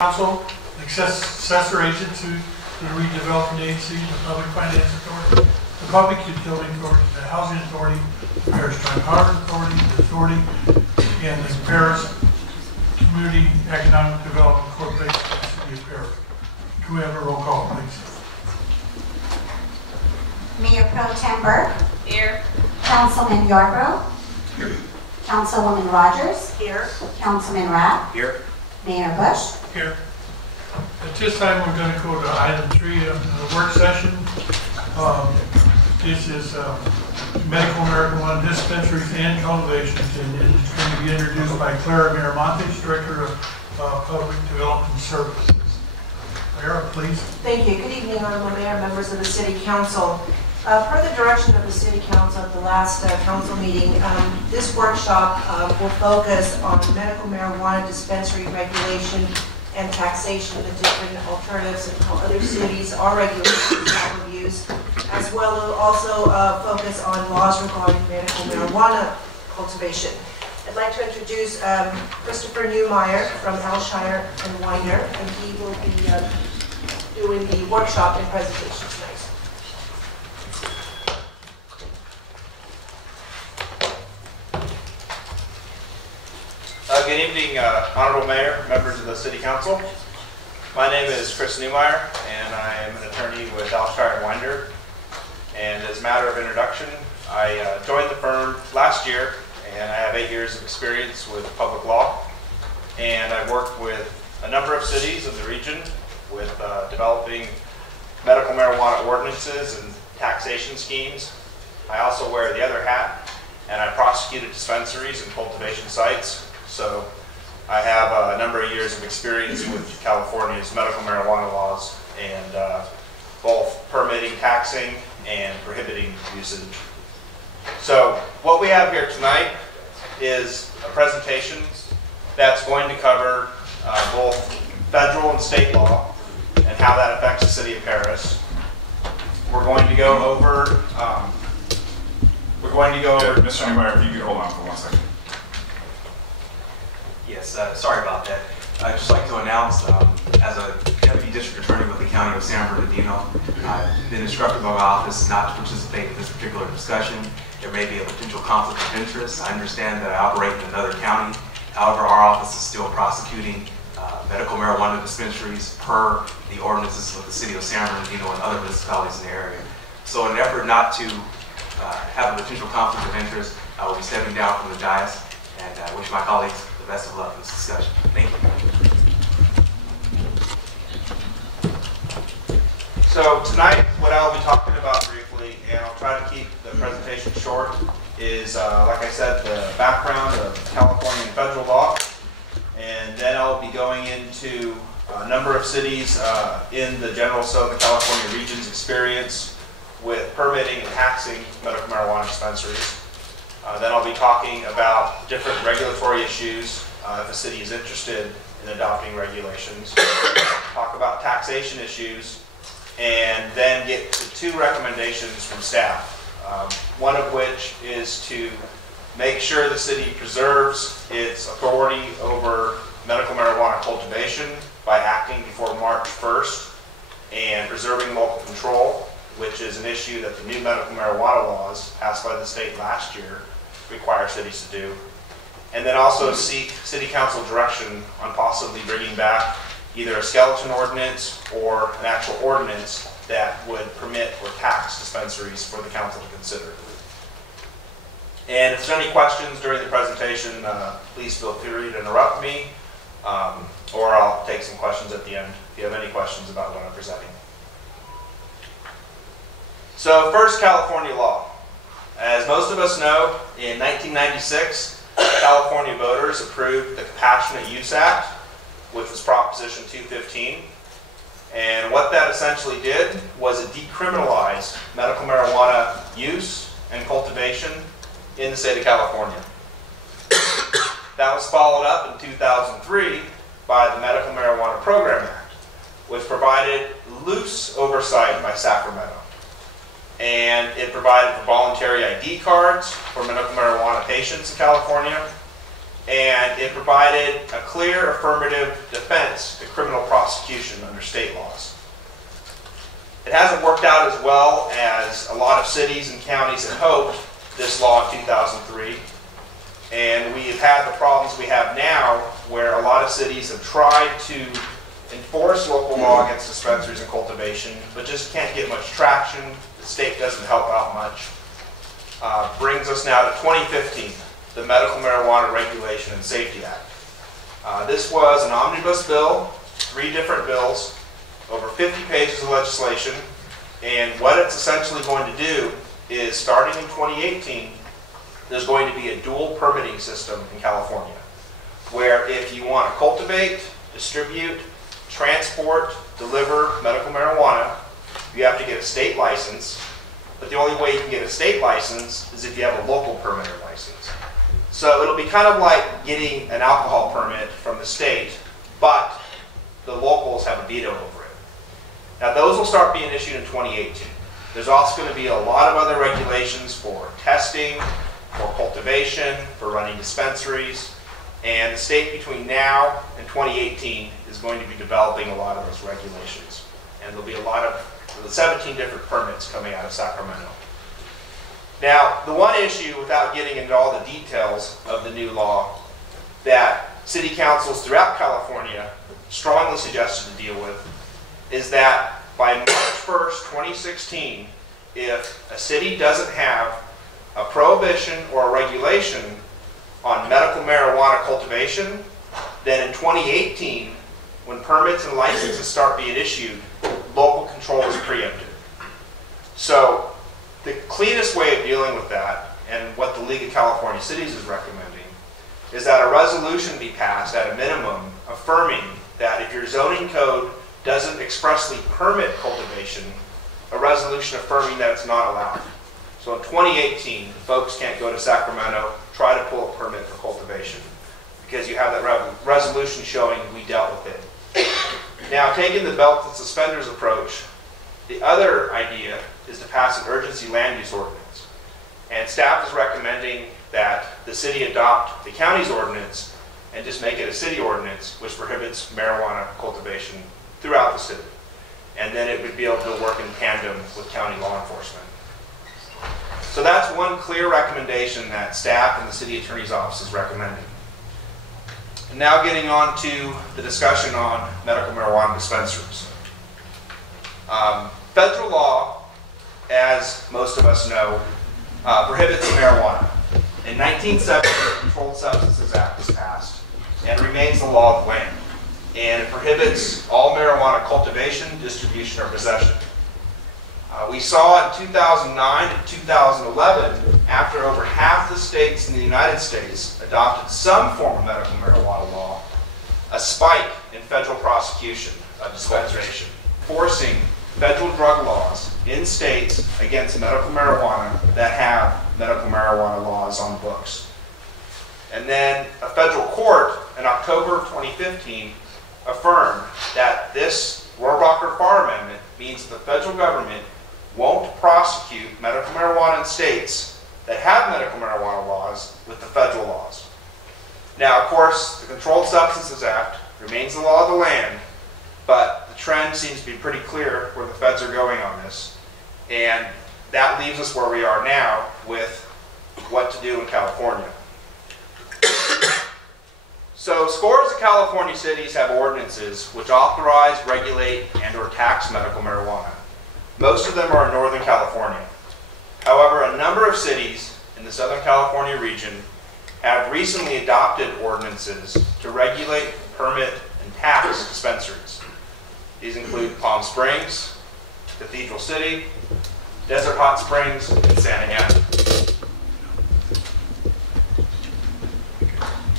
Council, successor agent to the redevelopment agency, the public finance authority, the public utility authority, the housing authority, the Perris Tri-Power Authority, the authority, and the Perris Community Economic Development Corporation of the City of Perris. Can we have a roll call, please? Mayor Pro Tem Burke. Here. Councilman Yarbrough. Here. Councilwoman Rogers. Here. Councilman Rapp. Here. Mayor Bush. Here. At this time, we're going to go to item 3 of the work session. This is medical marijuana dispensaries and cultivations, and it's going to be introduced by Clara Miramontes, Director of Public Development Services. Clara, please. Thank you. Good evening, Honorable Mayor, members of the City Council. Per the direction of the City Council at the last council meeting, this workshop will focus on medical marijuana dispensary regulation and taxation of the different alternatives and how other cities are regulating reviews, as well as also focus on laws regarding medical marijuana cultivation. I'd like to introduce Christopher Newmeyer from Alshire and Winder, and he will be doing the workshop and presentation tonight. Good evening, Honorable Mayor, members of the City Council. My name is Chris Newmeyer, and I am an attorney with Alshire and Winder. And as a matter of introduction, I joined the firm last year, and I have 8 years of experience with public law. And I've worked with a number of cities in the region with developing medical marijuana ordinances and taxation schemes. I also wear the other hat, and I prosecuted dispensaries and cultivation sites. So I have a number of years of experience with California's medical marijuana laws and both permitting, taxing, and prohibiting usage. So what we have here tonight is a presentation that's going to cover both federal and state law and how that affects the City of Perris. We're going to go over. Mr. Newmeyer, if you could hold on for 1 second. Yes, sorry about that. I'd just like to announce, as a Deputy District Attorney with the County of San Bernardino, I've been instructed by my office not to participate in this particular discussion. There may be a potential conflict of interest. I understand that I operate in another county. However, our office is still prosecuting medical marijuana dispensaries per the ordinances of the City of San Bernardino and other municipalities in the area. So in an effort not to have a potential conflict of interest, I will be stepping down from the dais, and I wish my colleagues the best of luck in this discussion. Thank you. So tonight, what I'll be talking about briefly, and I'll try to keep the presentation short, is, like I said, the background of California and federal law. And then I'll be going into a number of cities in the general Southern California region's experience with permitting and taxing medical marijuana dispensaries. Then I'll be talking about different regulatory issues if a city is interested in adopting regulations. Talk about taxation issues, and then get to 2 recommendations from staff. One of which is to make sure the city preserves its authority over medical marijuana cultivation by acting before March 1st and preserving local control, which is an issue that the new medical marijuana laws passed by the state last year require cities to do. And then also seek City Council direction on possibly bringing back either a skeleton ordinance or an actual ordinance that would permit or tax dispensaries for the council to consider. And if there's any questions during the presentation, please feel free to interrupt me, or I'll take some questions at the end if you have any questions about what I'm presenting. So first, California law. As most of us know, in 1996, California voters approved the Compassionate Use Act, which was Proposition 215. And what that essentially did was it decriminalized medical marijuana use and cultivation in the state of California. That was followed up in 2003 by the Medical Marijuana Program Act, which provided loose oversight by Sacramento. And it provided for voluntary ID cards for medical marijuana patients in California. and it provided a clear affirmative defense to criminal prosecution under state laws. It hasn't worked out as well as a lot of cities and counties had hoped this law in 2003, and we have had the problems we have now where a lot of cities have tried to enforce local law against dispensaries and cultivation, but just can't get much traction. The state doesn't help out much. Brings us now to 2015, the Medical Marijuana Regulation and Safety Act. This was an omnibus bill, 3 different bills, over 50 pages of legislation, and what it's essentially going to do is, starting in 2018, there's going to be a dual permitting system in California, where if you want to cultivate, distribute, transport, deliver medical marijuana, you have to get a state license, but the only way you can get a state license is if you have a local permitter license. So it'll be kind of like getting an alcohol permit from the state, but the locals have a veto over it. Now those will start being issued in 2018. There's also going to be a lot of other regulations for testing, for cultivation, for running dispensaries, and the state between now and 2018 is going to be developing a lot of those regulations. And there'll be a lot of 17 different permits coming out of Sacramento. Now, the one issue, without getting into all the details of the new law, that city councils throughout California strongly suggested to deal with is that by March 1st, 2016, if a city doesn't have a prohibition or a regulation on medical marijuana cultivation, then in 2018, when permits and licenses start being issued, local control is preempted. So the cleanest way of dealing with that, and what the League of California Cities is recommending, is that a resolution be passed at a minimum affirming that if your zoning code doesn't expressly permit cultivation, a resolution affirming that it's not allowed. So in 2018, the folks can't go to Sacramento, try to pull a permit for cultivation, because you have that resolution showing we dealt with it. Now, taking the belt and suspenders approach, the other idea is to pass an urgency land use ordinance. And staff is recommending that the city adopt the county's ordinance and just make it a city ordinance which prohibits marijuana cultivation throughout the city. And then it would be able to work in tandem with county law enforcement. So that's one clear recommendation that staff and the city attorney's office is recommending. And now getting on to the discussion on medical marijuana dispensaries. Federal law, as most of us know, prohibits marijuana. In 1970, the Controlled Substances Act was passed and remains the law of the land. And it prohibits all marijuana cultivation, distribution, or possession. We saw in 2009 and 2011, after over half the states in the United States adopted some form of medical marijuana law, a spike in federal prosecution of dispensation, forcing federal drug laws in states against medical marijuana that have medical marijuana laws on the books. And then a federal court in October of 2015 affirmed that this Rohrabacher-Farr Amendment means the federal government won't prosecute medical marijuana in states that have medical marijuana laws with the federal laws. Now, of course, the Controlled Substances Act remains the law of the land, but the trend seems to be pretty clear where the feds are going on this. And that leaves us where we are now with what to do in California. So scores of California cities have ordinances which authorize, regulate, and/or tax medical marijuana. Most of them are in Northern California. However, a number of cities in the Southern California region have recently adopted ordinances to regulate, permit, and tax dispensaries. These include Palm Springs, Cathedral City, Desert Hot Springs, and Santa Ana.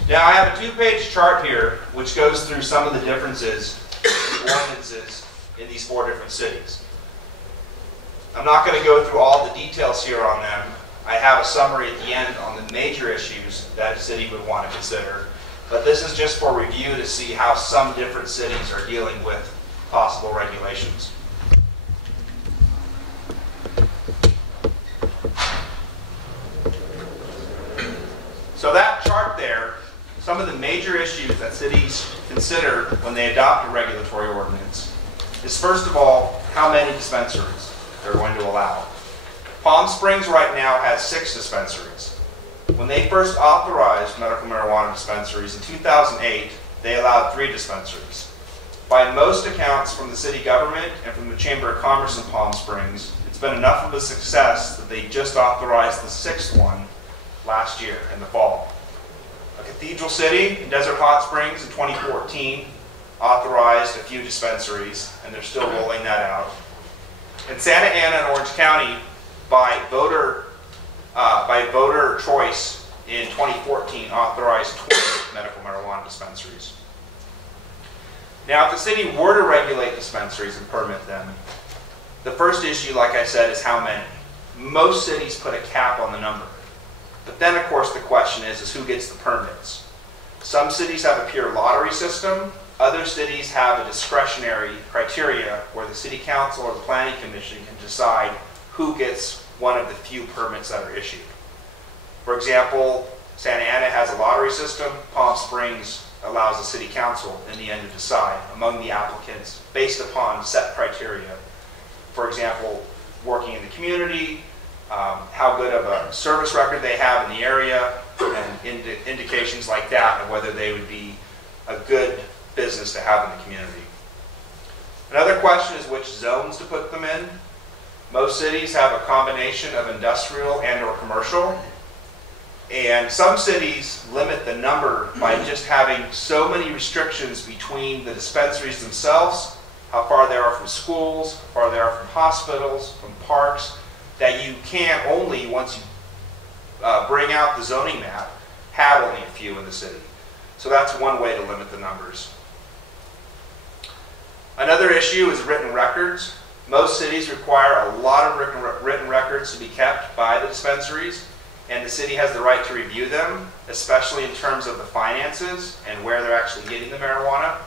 Now, I have a 2-page chart here which goes through some of the differences in ordinances in these 4 different cities. I'm not going to go through all the details here on them. I have a summary at the end on the major issues that a city would want to consider. But this is just for review to see how some different cities are dealing with possible regulations. So that chart there some of the major issues that cities consider when they adopt a regulatory ordinance is, first of all, how many dispensaries they're going to allow. Palm Springs right now has 6 dispensaries. When they first authorized medical marijuana dispensaries in 2008, they allowed 3 dispensaries. By most accounts from the city government and from the Chamber of Commerce in Palm Springs, it's been enough of a success that they just authorized the 6th one last year in the fall. A Cathedral City in Desert Hot Springs in 2014 authorized a few dispensaries, and they're still rolling that out. And Santa Ana and Orange County, by voter choice in 2014, authorized 20 medical marijuana dispensaries. Now, if the city were to regulate dispensaries and permit them, the first issue, like I said, is how many. Most cities put a cap on the number. But then, of course, the question is who gets the permits? Some cities have a pure lottery system. Other cities have a discretionary criteria where the city council or the planning commission can decide who gets one of the few permits that are issued. For example, Santa Ana has a lottery system. Palm Springs allows the city council in the end to decide among the applicants based upon set criteria. For example, working in the community, how good of a service record they have in the area, and indications like that of whether they would be a good business to have in the community. Another question is which zones to put them in. Most cities have a combination of industrial and or commercial, and some cities limit the number by just having so many restrictions between the dispensaries themselves, how far they are from schools, how far they are from hospitals, from parks, that you can only, once you bring out the zoning map, have only a few in the city. So that's one way to limit the numbers. Another issue is written records. Most cities require a lot of written records to be kept by the dispensaries, and the city has the right to review them, especially in terms of the finances and where they're actually getting the marijuana,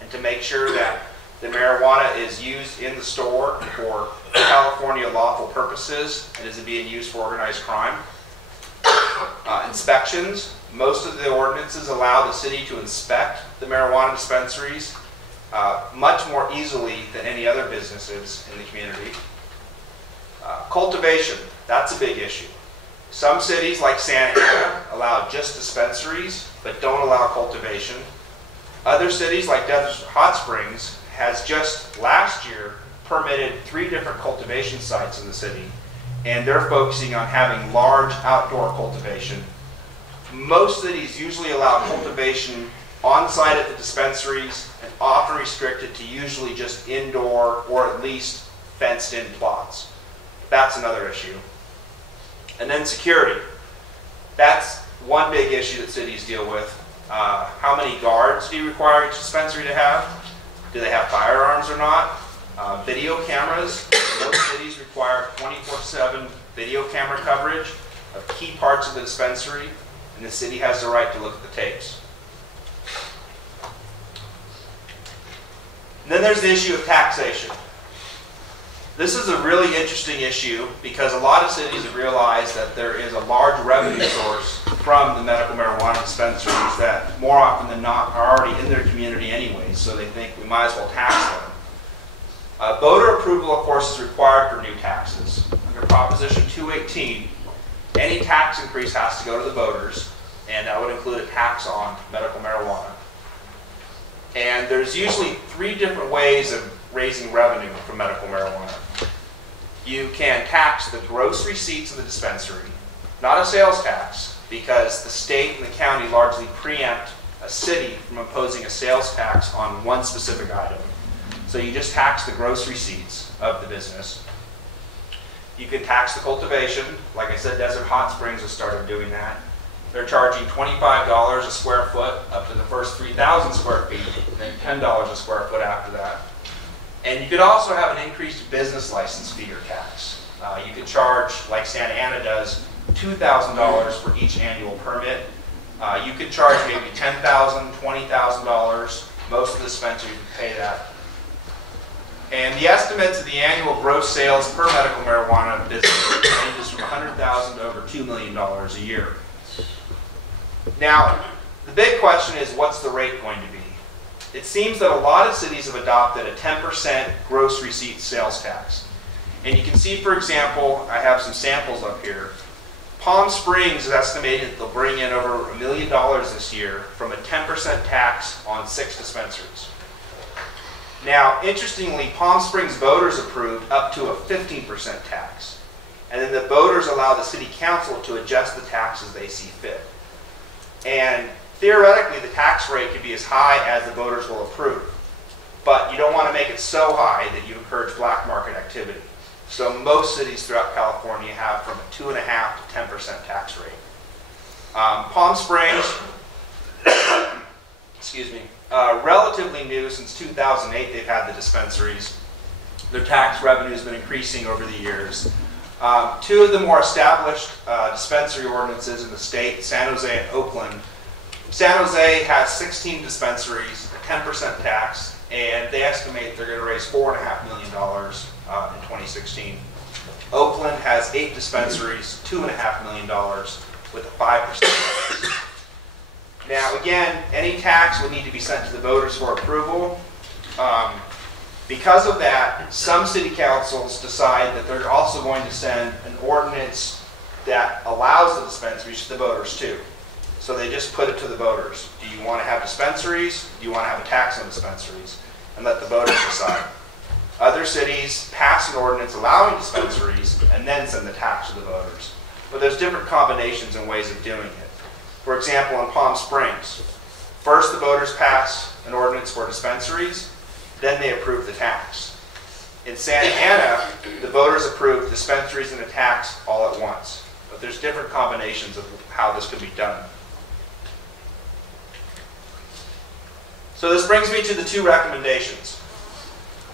and to make sure that the marijuana is used in the store for California lawful purposes and isn't being used for organized crime. Inspections. Most of the ordinances allow the city to inspect the marijuana dispensaries much more easily than any other businesses in the community. Cultivation. That's a big issue. Some cities, like Santa Ana, allow just dispensaries but don't allow cultivation. Other cities, like Desert Hot Springs, has just last year permitted 3 different cultivation sites in the city, and they're focusing on having large outdoor cultivation. Most cities usually allow cultivation on-site at the dispensaries and often restricted to usually just indoor or at least fenced-in plots. That's another issue. And then security. That's one big issue that cities deal with. How many guards do you require each dispensary to have? Do they have firearms or not? Video cameras. Most cities require 24/7 video camera coverage of key parts of the dispensary, and the city has the right to look at the tapes. And then there's the issue of taxation. This is a really interesting issue because a lot of cities have realized that there is a large revenue source from the medical marijuana dispensaries that more often than not are already in their community anyway, so they think we might as well tax them. Voter approval, of course, is required for new taxes. Under Proposition 218, any tax increase has to go to the voters, and that would include a tax on medical marijuana. And there's usually 3 different ways of raising revenue from medical marijuana. You can tax the gross receipts of the dispensary, not a sales tax, because the state and the county largely preempt a city from imposing a sales tax on one specific item. So you just tax the gross receipts of the business. You can tax the cultivation. Like I said, Desert Hot Springs has started doing that. They're charging $25 a square foot up to the first 3,000 square feet, and then $10 a square foot after that. And you could also have an increased business license fee or tax. You could charge, like Santa Ana does, $2,000 for each annual permit. You could charge maybe $10,000, $20,000. Most of the dispensaries would pay that. And the estimates of the annual gross sales per medical marijuana business ranges from $100,000 to over $2 million a year. Now, The big question is, what's the rate going to be? It seems that a lot of cities have adopted a 10% gross receipt sales tax. And you can see, for example, I have some samples up here. Palm Springs is estimated that they'll bring in over $1 million this year from a 10% tax on 6 dispensaries. Now, interestingly, Palm Springs voters approved up to a 15% tax. And then the voters allow the city council to adjust the tax as they see fit. And theoretically, the tax rate could be as high as the voters will approve. But you don't want to make it so high that you encourage black market activity. So most cities throughout California have from a 2.5% to 10% tax rate. Palm Springs, excuse me, relatively new. Since 2008, they've had the dispensaries. Their tax revenue has been increasing over the years. 2 of the more established dispensary ordinances in the state, San Jose and Oakland. San Jose has 16 dispensaries, a 10% tax, and they estimate they're going to raise $4.5 million in 2016. Oakland has 8 dispensaries, $2.5 million with a 5% tax. Now again, any tax would need to be sent to the voters for approval. Because of that, some city councils decide that they're also going to send an ordinance that allows the dispensaries to the voters too. So they just put it to the voters. Do you want to have dispensaries? Do you want to have a tax on dispensaries? And let the voters decide. Other cities pass an ordinance allowing dispensaries and then send the tax to the voters. But there's different combinations and ways of doing it. For example, in Palm Springs, first the voters pass an ordinance for dispensaries, then they approve the tax. In Santa Ana, the voters approve dispensaries and a tax all at once. But there's different combinations of how this could be done. So this brings me to the 2 recommendations.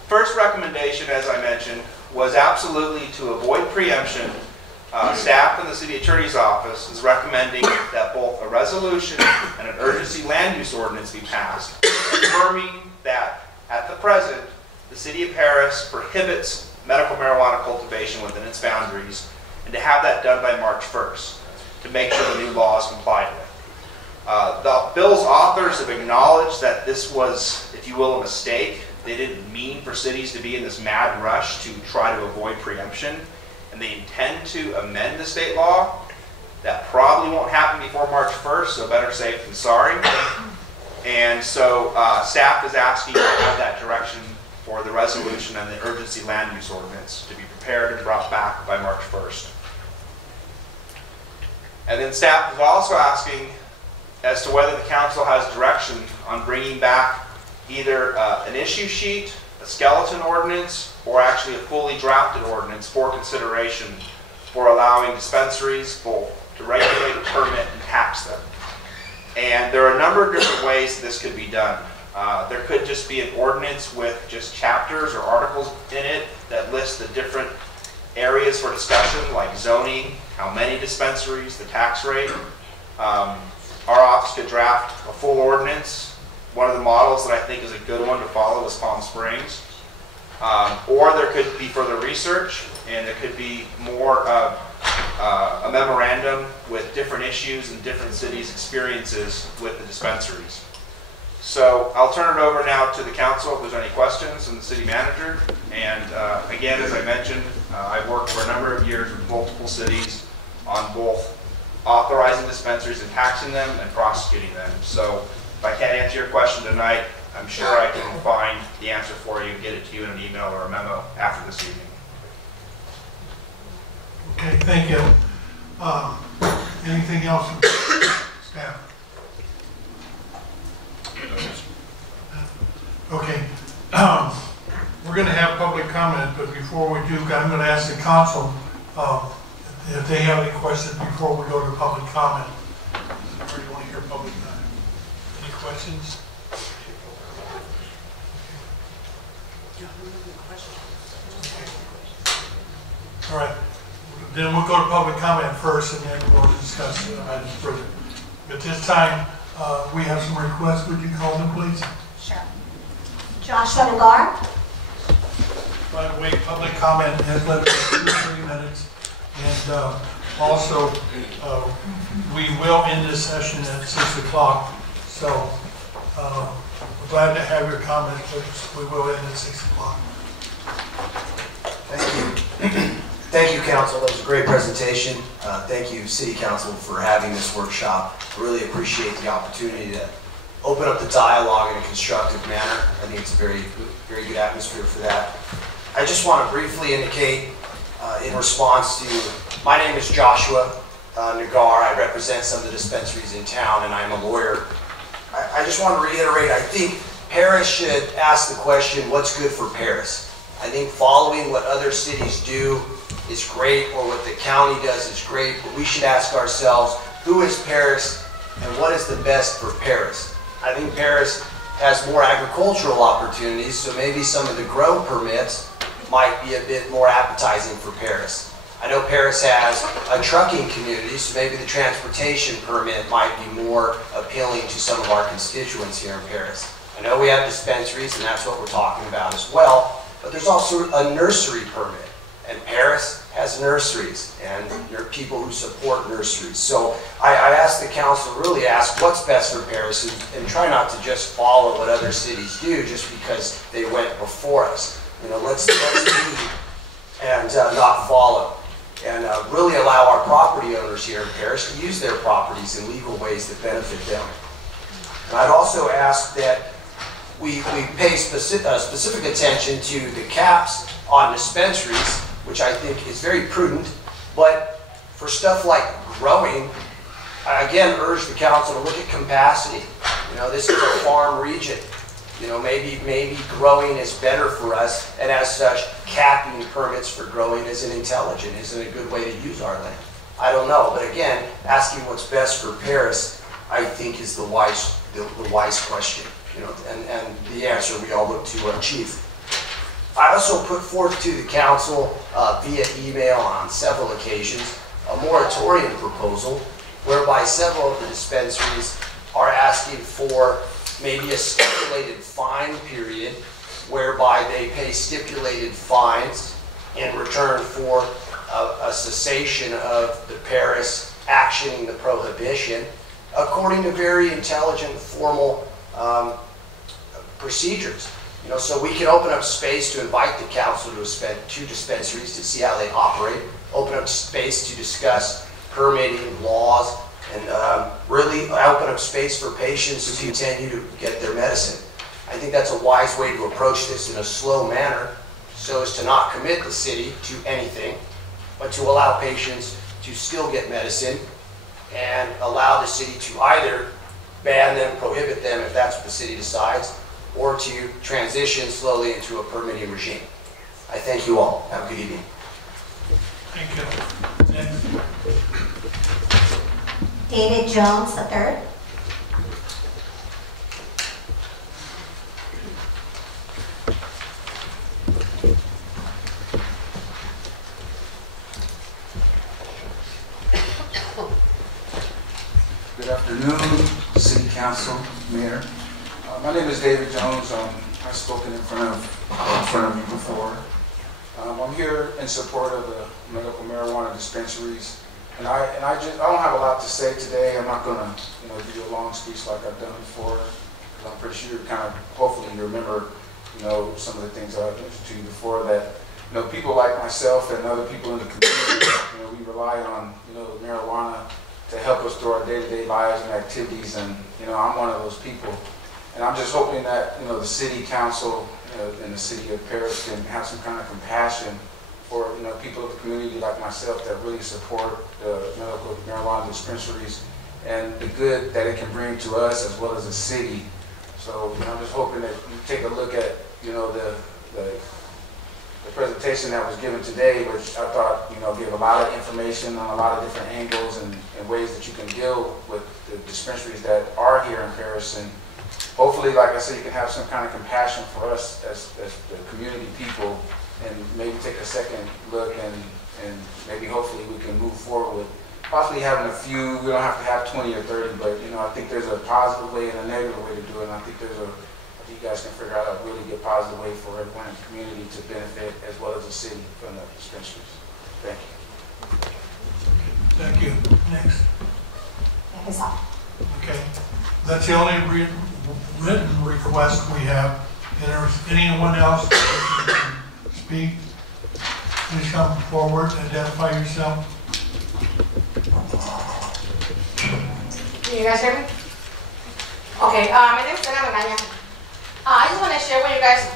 First recommendation, as I mentioned, was absolutely to avoid preemption. Staff in the city attorney's office is recommending that both a resolution and an urgency land use ordinance be passed, confirming that at the present, the city of Perris prohibits medical marijuana cultivation within its boundaries, and to have that done by March 1st to make sure the new law is complied with. The bill's authors have acknowledged that this was, if you will, a mistake. They didn't mean for cities to be in this mad rush to try to avoid preemption, and they intend to amend the state law. That probably won't happen before March 1st, so better safe than sorry. And so staff is asking to have that direction for the resolution and the urgency land use ordinance to be prepared and brought back by March 1st. And then staff is also asking as to whether the council has direction on bringing back either an issue sheet, a skeleton ordinance, or actually a fully drafted ordinance for consideration for allowing dispensaries both to regulate, permit, and tax them. And there are a number of different ways this could be done. There could just be an ordinance with just chapters or articles in it that list the different areas for discussion, like zoning, how many dispensaries, the tax rate. Our office could draft a full ordinance. One of the models that I think is a good one to follow is Palm Springs. Or there could be further research, and there could be more of a memorandum with different issues and different cities' experiences with the dispensaries. So I'll turn it over now to the council if there's any questions, and the city manager. And again, as I mentioned, I've worked for a number of years with multiple cities on both authorizing dispensaries and taxing them and prosecuting them. So if I can't answer your question tonight, I'm sure I can find the answer for you and get it to you in an email or a memo after this evening. Okay, thank you. Anything else from staff? Okay, we're going to have public comment, but before we do, I'm going to ask the council if they have any questions before we go to public comment. I really want to hear public comment. Any questions? All right. Then we'll go to public comment first, and then we'll discuss items further. At this time, we have some requests. Would you call them, please? Sure. Joshua Nagar. By the way, public comment has limited to 2 or 3 minutes. And also, we will end this session at 6 o'clock. So, we're glad to have your comments, but we will end at 6 o'clock. Thank you. Thank you, Council. That was a great presentation. Thank you, City Council, for having this workshop. I really appreciate the opportunity to open up the dialogue in a constructive manner. I think it's a very good atmosphere for that. I just want to briefly indicate in response to, my name is Joshua Nagar. I represent some of the dispensaries in town, and I'm a lawyer. I just want to reiterate, I think Perris should ask the question, what's good for Perris? I think following what other cities do is great, or what the county does is great, but we should ask ourselves, who is Perris and what is the best for Perris? I think Perris has more agricultural opportunities, so maybe some of the grow permits might be a bit more appetizing for Perris. I know Perris has a trucking community, so maybe the transportation permit might be more appealing to some of our constituents here in Perris. I know we have dispensaries, and that's what we're talking about as well, but there's also a nursery permit, and Perris has nurseries, and there are people who support nurseries. So I ask the council to really ask what's best for Perris, and try not to just follow what other cities do just because they went before us. You know, let's lead and not follow, and really allow our property owners here in Perris to use their properties in legal ways that benefit them. And I'd also ask that we pay specific attention to the caps on dispensaries, which I think is very prudent, but for stuff like growing, I again urge the council to look at capacity. You know, this is a farm region. You know, maybe growing is better for us, and as such, capping permits for growing isn't intelligent, isn't a good way to use our land. I don't know, but again, asking what's best for Perris, I think, is the wise question. You know, and the answer we all look to achieve. I also put forth to the council via email on several occasions a moratorium proposal whereby several of the dispensaries are asking for maybe a stipulated fine period whereby they pay stipulated fines in return for a cessation of the Perris actioning the prohibition according to very intelligent, formal procedures. You know, so we can open up space to invite the council to two dispensaries to see how they operate, open up space to discuss permitting laws, and really open up space for patients to continue to get their medicine. I think that's a wise way to approach this in a slow manner so as to not commit the city to anything, but to allow patients to still get medicine and allow the city to either ban them, prohibit them if that's what the city decides, or to transition slowly into a permitting regime. I thank you all. Have a good evening. Thank you. Next. David Jones III. Good afternoon, City Council, Mayor. My name is David Jones. I've spoken in front of you before. I'm here in support of the medical marijuana dispensaries, and I don't have a lot to say today. I'm not going to give you a long speech like I've done before. I'm pretty sure hopefully you remember some of the things I've mentioned to you before, that people like myself and other people in the community, we rely on marijuana to help us through our day-to-day lives and activities, and I'm one of those people. And I'm just hoping that the City Council and the City of Perris can have some kind of compassion for people of the community like myself that really support the medical marijuana dispensaries and the good that it can bring to us as well as the city. So I'm just hoping that you take a look at the presentation that was given today, which I thought gave a lot of information on a lot of different angles and ways that you can deal with the dispensaries that are here in Perris. And hopefully, like I said, you can have some kind of compassion for us as the community people, and maybe take a second look and maybe hopefully we can move forward with possibly having a few. We don't have to have 20 or 30, but I think there's a positive way and a negative way to do it. And I think you guys can figure out a really good positive way for everyone in the community to benefit as well as the city from the dispensaries. Thank you. Thank you. Next. That is all. Okay. That's the only written request we have. Is there anyone else that can speak? Please come forward, identify yourself. Can you guys hear me? Okay, my name is Dana Magana. I just want to share with you guys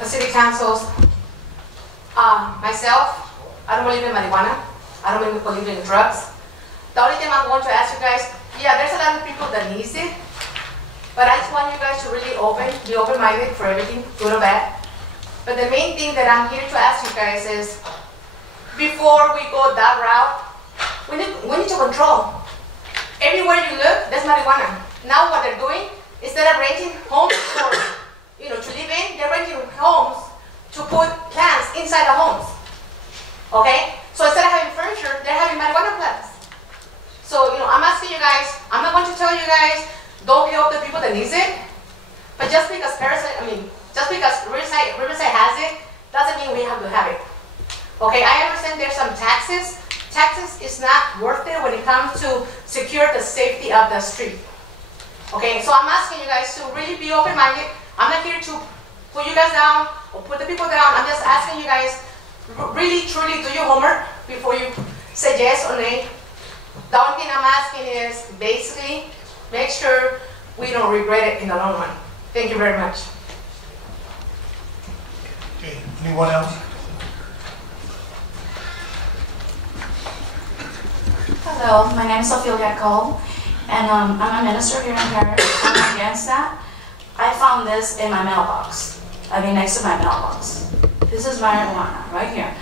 the city council's, myself, I don't believe in marijuana. I don't believe in drugs. The only thing I'm going to ask you guys, yeah, there's a lot of people that needs it, but I just want you guys to really be open-minded for everything, good or bad. But the main thing that I'm here to ask you guys is, before we go that route, we need to control. Everywhere you look, there's marijuana. Now what they're doing, instead of renting homes for, to live in, they're renting homes to put plants inside the homes. Okay? So instead of having furniture, they're having marijuana plants. So, I'm asking you guys, I'm not going to tell you guys, don't help the people that needs it. But just because Riverside has it, doesn't mean we have to have it. Okay, I understand there's some taxes. Taxes is not worth it when it comes to secure the safety of the street. Okay, so I'm asking you guys to really be open-minded. I'm not here to put you guys down or put the people down. I'm just asking you guys, really, truly do your homework before you say yes or nay. The only thing I'm asking is basically make sure we don't regret it in the long run. Thank you very much. Okay, anyone else? Hello, my name is Ophelia Cole, and I'm a minister here in Perris. I'm against that. I found this in my mailbox. Next to my mailbox. This is marijuana right here.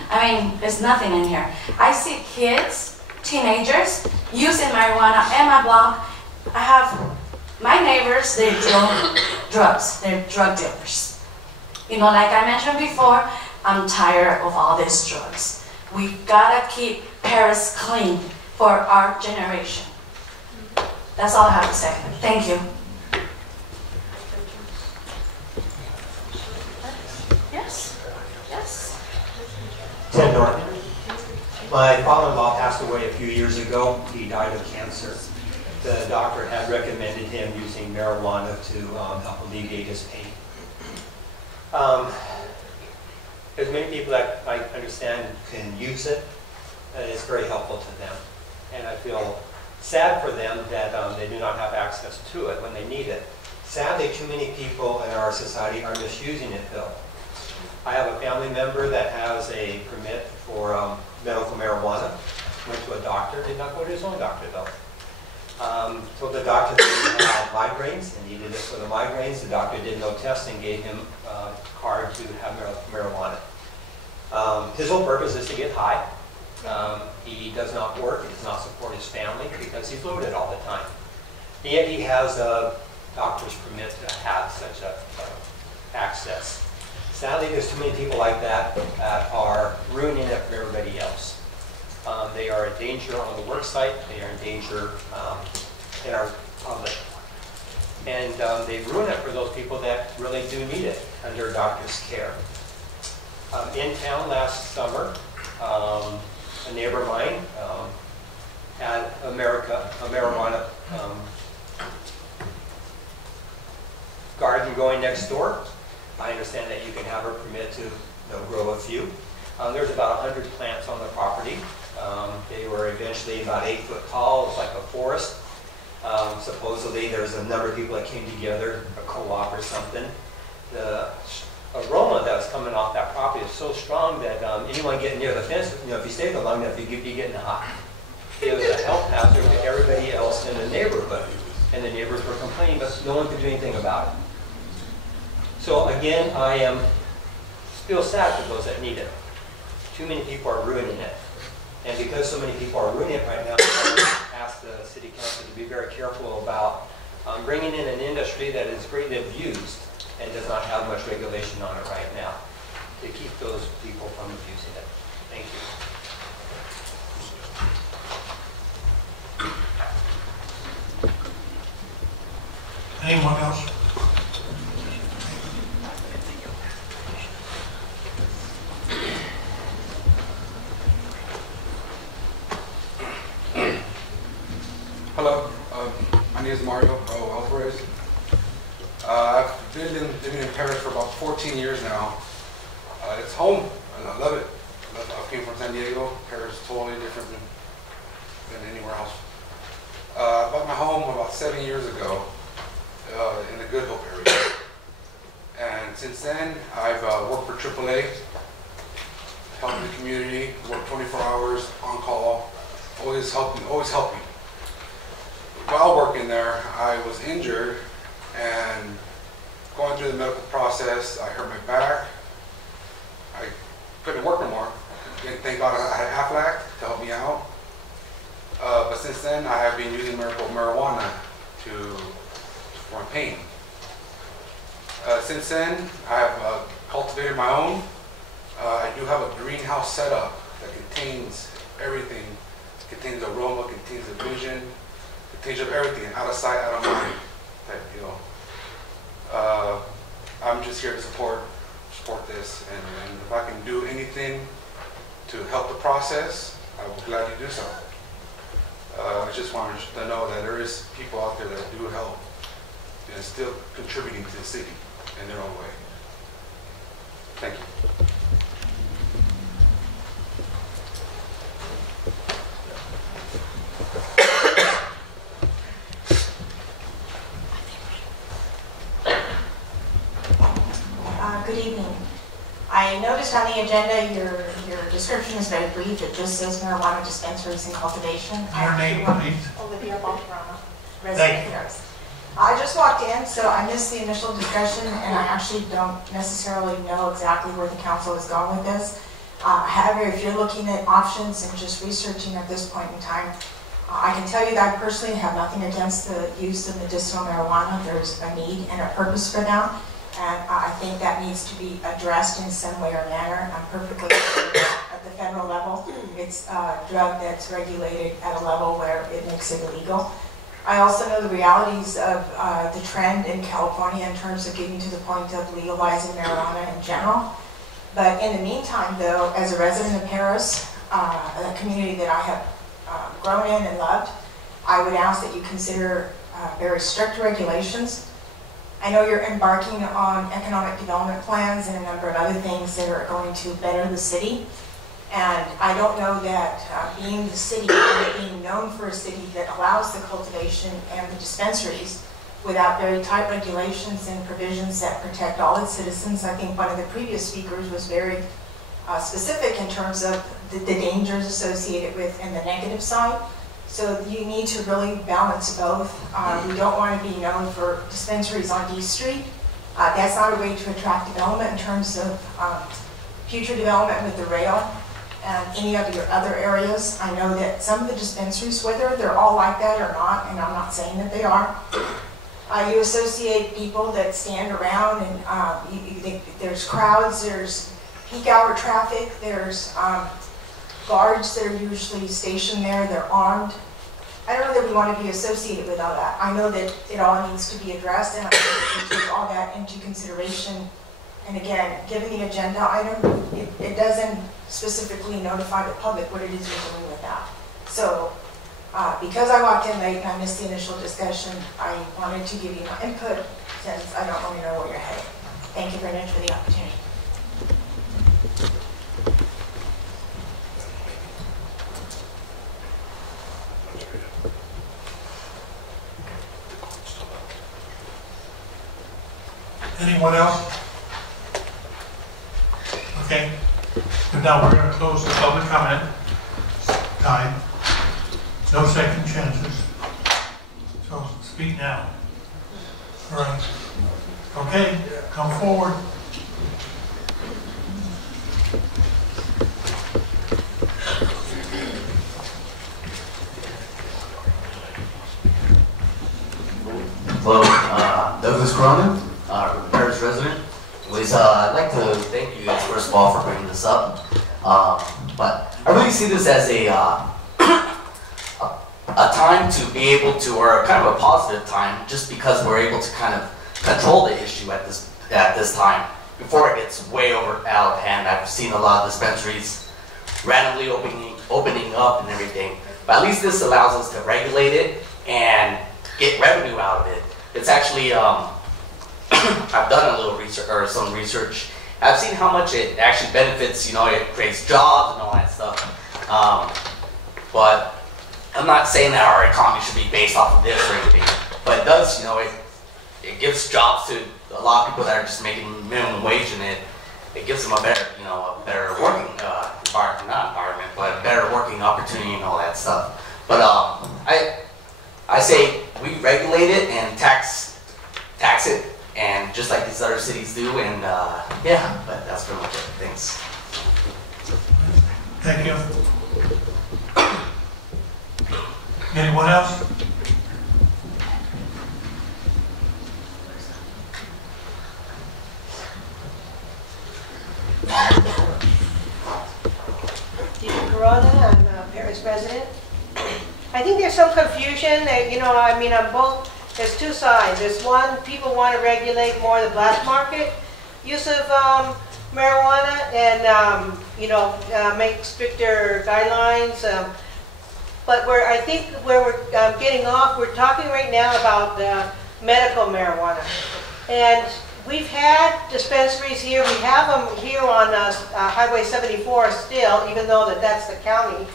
There's nothing in here. I see kids, teenagers, using marijuana in my block. I have my neighbors, they deal drugs. They're drug dealers. Like I mentioned before, I'm tired of all these drugs. We gotta keep Perris clean for our generation. That's all I have to say. Thank you. Yes. Yes. Ted Norton. My father-in-law passed away a few years ago. He died of cancer. The doctor had recommended him using marijuana to help alleviate his pain. There's many people that I understand can use it, and it's very helpful to them. And I feel sad for them that they do not have access to it when they need it. Sadly, too many people in our society are misusing it, though. I have a family member that has a permit for medical marijuana. Went to a doctor, did not go to his own doctor, though. Told the doctor that he had migraines and needed it for the migraines. The doctor did no tests and gave him a card to have marijuana. His whole purpose is to get high. He does not work, he does not support his family because he's loaded all the time. And yet he has a doctor's permit to have such access. Sadly, there's too many people like that that are ruining it for everybody else. They are a danger on the work site, they are in danger in our public. And they ruin it for those people that really do need it under a doctor's care. In town last summer, a neighbor of mine had a marijuana garden going next door. I understand that you can have a permit to grow a few. There's about 100 plants on the property. They were eventually about 8 foot tall. It's like a forest. Supposedly there's a number of people that came together, a co-op or something. The aroma that's coming off that property is so strong that anyone getting near the fence, if you stay there long enough, you could be getting hot. It was a health hazard to everybody else in the neighborhood. And the neighbors were complaining, but no one could do anything about it. So again, I feel sad for those that need it. Too many people are ruining it. And because so many people are ruining it right now, I ask the City Council to be very careful about bringing in an industry that is greatly abused and does not have much regulation on it right now to keep those people from abusing it. Thank you. Anyone else? Hello, My name is Mario Alvarez. I've been living in Perris for about 14 years now. It's home, and I love it. I came from San Diego. Perris is totally different than anywhere else. I bought my home about 7 years ago in the Good Hope area. And since then, I've worked for AAA, helped the community, worked 24 hours, on call, always helping. While working there, I was injured and going through the medical process, I hurt my back. I couldn't work no more. And thank God I had Aflac to help me out. But since then, I have been using marijuana for my pain. Since then, I have cultivated my own. I do have a greenhouse setup that contains everything. It contains aroma, contains the vision, contains of everything, out of sight, out of mind type deal. I'm just here to support this, and if I can do anything to help the process, I will gladly do so. I just want to know that there is people out there that do help and still contributing to the city in their own way. Thank you. Good evening. I noticed on the agenda your description is very brief. It just says marijuana dispensaries and cultivation. Your name, please. Olivia Baltarama, Thank resident you. of Perris. I just walked in, so I missed the initial discussion, and I actually don't necessarily know exactly where the council is going with this. However, if you're looking at options and just researching at this point in time, I can tell you that I personally have nothing against the use of medicinal marijuana. There's a need and a purpose for that, and I think that needs to be addressed in some way or manner. I'm perfectly clear that at the federal level, it's a drug that's regulated at a level where it makes it illegal. I also know the realities of the trend in California in terms of getting to the point of legalizing marijuana in general. But in the meantime, though, as a resident of Perris, a community that I have grown in and loved, I would ask that you consider very strict regulations. I know you're embarking on economic development plans and a number of other things that are going to better the city. And I don't know that being the city and being known for a city that allows the cultivation and the dispensaries without very tight regulations and provisions that protect all its citizens. I think one of the previous speakers was very specific in terms of the dangers associated with and the negative side. So you need to really balance both. We don't want to be known for dispensaries on D Street. That's not a way to attract development in terms of future development with the rail and any of your other areas. I know that some of the dispensaries, whether they're all like that or not, and I'm not saying that they are, you associate people that stand around and there's crowds, there's peak hour traffic, there's guards that are usually stationed there, they're armed. I don't know that we want to be associated with all that. I know that it all needs to be addressed, and I think we take all that into consideration. And again, given the agenda item, it doesn't specifically notify the public what it is you're doing with that. So because I walked in late and I missed the initial discussion, I wanted to give you my input since I don't really know where you're headed. Thank you very much for the opportunity. Anyone else? Okay. And now we're going to close the public comment time. No second chances. So speak now. All right. Okay, come forward. Hello, Douglas Cronin, Perris resident. I'd like to thank you guys first of all for bringing this up. But I really see this as a time to be able to, or kind of a positive time, just because we're able to kind of control the issue at this time before it gets way out of hand. I've seen a lot of dispensaries randomly opening up and everything, but at least this allows us to regulate it and get revenue out of it. It's actually, I've done a little research, or some research. I've seen how much it actually benefits, it creates jobs and all that stuff. But I'm not saying that our economy should be based off of this or anything, but it does, it gives jobs to a lot of people that are just making minimum wage, and it gives them a better, a better working environment, but a better working opportunity and all that stuff. But I say we regulate it and tax it, and just like these other cities do, and yeah, but that's pretty much it. Thanks. Thank you. Anyone else? Deacon Corona, I'm a Perris resident. I think there's some confusion that, on both, there's two sides. There's one, people want to regulate more the black market use of marijuana and, make stricter guidelines. But I think where we're getting off, we're talking right now about medical marijuana. And we've had dispensaries here. We have them here on Highway 74 still, even though that's the county.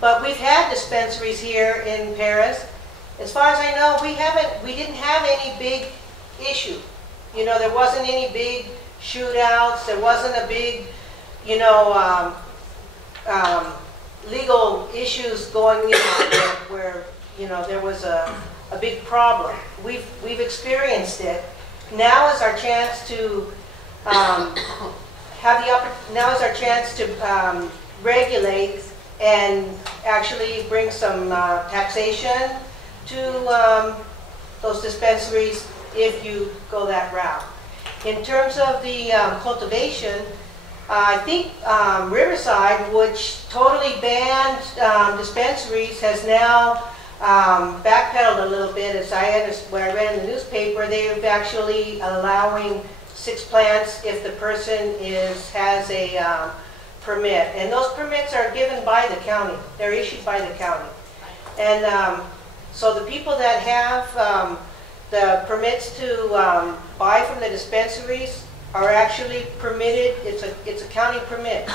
But we've had dispensaries here in Perris. As far as I know, we didn't have any big issue. There wasn't any big shootouts. There wasn't a big, legal issues going where there was a big problem. We've experienced it. Now is our chance to regulate and actually bring some taxation to those dispensaries if you go that route. In terms of the cultivation, I think Riverside, which totally banned dispensaries, has now backpedaled a little bit. As what I read in the newspaper, they're actually allowing 6 plants if the person has a permit. And those permits are given by the county. They're issued by the county. And so the people that have the permits to buy from the dispensaries are actually permitted. It's a county permit.